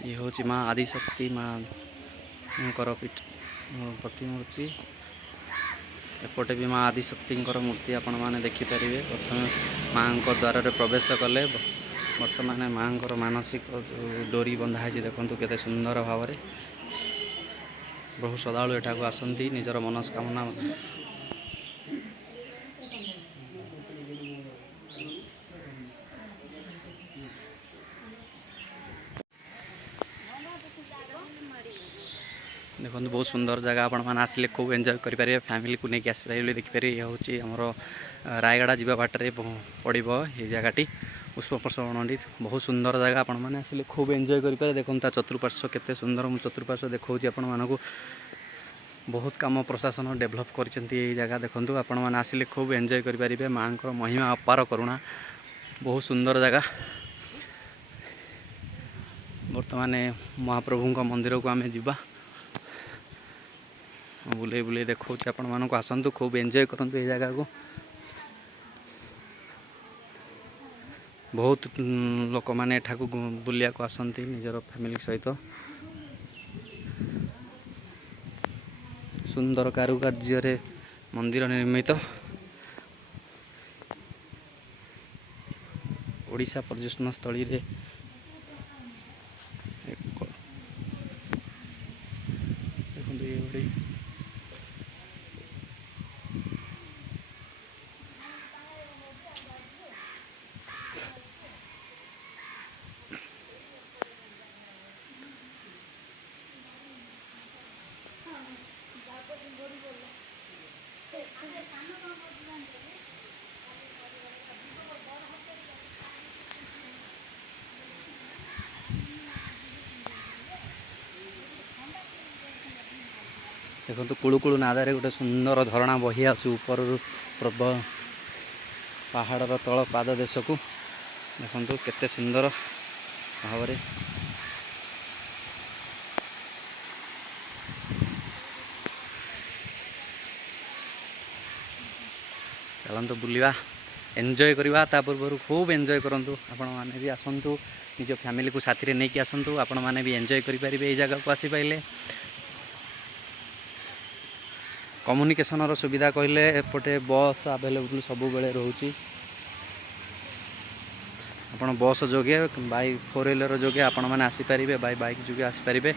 ये हूँ माँ आदिशक्ति माँ प्रतिमूर्ति। एपटे भी माँ आदिशक्ति मूर्ति आपण मैंने देखिपारे। प्रथम माँ द्वार प्रवेश कले बर्तमान माँ मानसिक डोरी बंधा है देखूँ केते सुंदर भाव में। बहु श्रद्धालु एठाक आसती निजर मनस्कामना देखो बहुत सुंदर जगह आपण मैंने आसिले खूब एंजॉय करेंगे। फैमिली को लेकिन आसपारे देखिपारे। ये हूँ आमर रायगड़ा जावा बाटर पड़ो ये जगहटी पुष्पप्रसवणी। बहुत सुंदर जगह आपण मैंने आसिले खूब एंजॉय करेंगे। देखो चतुर्पार्श्व केते सुंदर मुझे चतुर्पार्श्व देखा आपण मानक बहुत कम प्रशासन डेभलप कर जगह देखूँ आपण मैंने आसिले खूब एंजॉय करेंगे। माँ महिमा अपार करुणा बहुत सुंदर जगह। बर्तमान महाप्रभु मंदिर को आम जा बुले बुले देखा आपण मानक आसतु खूब एंजॉय करूँ ये जगह को। बहुत लोक मैंने एठाक बुलिया को आसती निजर फैमिली सहित। सुंदर कारुकार्य मंदिर निर्मित ओडिशा पर्यटन स्थली रे देखो कुळुकुळु नादारे गोटे सुंदर झरणा बही आपर पहाड़ तल पाद देश को देखो केते सुंदर भाव में। चलते बुलवा एंजॉय करवा पूर्व खूब एंजॉय करूँ। आपण मैंने भी आसतु निज फैमिली को साथी नहीं कि आसतु आपण मैंने भी एंजॉय करेंगे। ये जगह को आसी पाइले कम्युनिकेशन सुविधा कहले एपटे बस आवेलेबल सब बेले रोचे। आपण बस जोगे बाई 4 व्हीलर जोगे आपण मैंने आसीपारे बाई बाइक जोगे आसीपारे।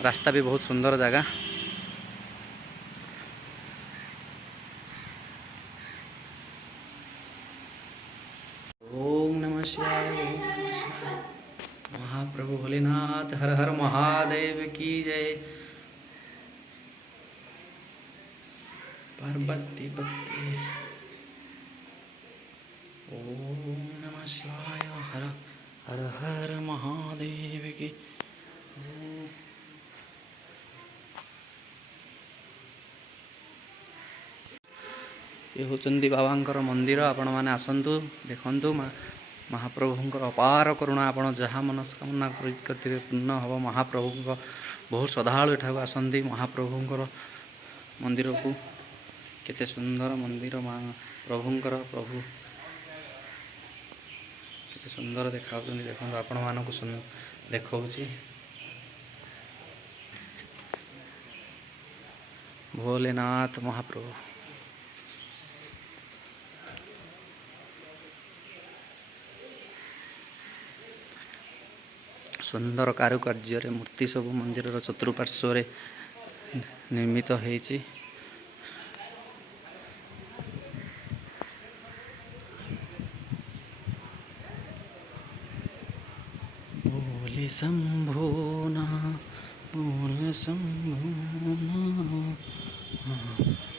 रास्ता भी बहुत सुंदर जगह। ओम नमः शिवाय ओम नमः शिवाय। महाप्रभु भोलेनाथ हर हर महादेव की जय। पार्वती पति ओम नमः शिवाय हर हर हर महादेव की। ये होचंदी बाबांकर मंदिर आपण मैंने आसतु देखु महाप्रभुंकर अपार करुणा। आपण जहाँ मनस्कामना करते पूर्ण हम। महाप्रभु बहुत श्रद्धालु एठाक आसती महाप्रभुंकर मंदिर को। केते सुंदर मंदिर प्रभुंकर प्रभु केते सुंदर देखा देखो आपण मानक देखा भोलेनाथ महाप्रभु। सुंदर कारुकार्य मूर्ति सब मंदिर चतुर्पार्श्व निर्मित होती। बोले शंभो ना बोले शंभो ना।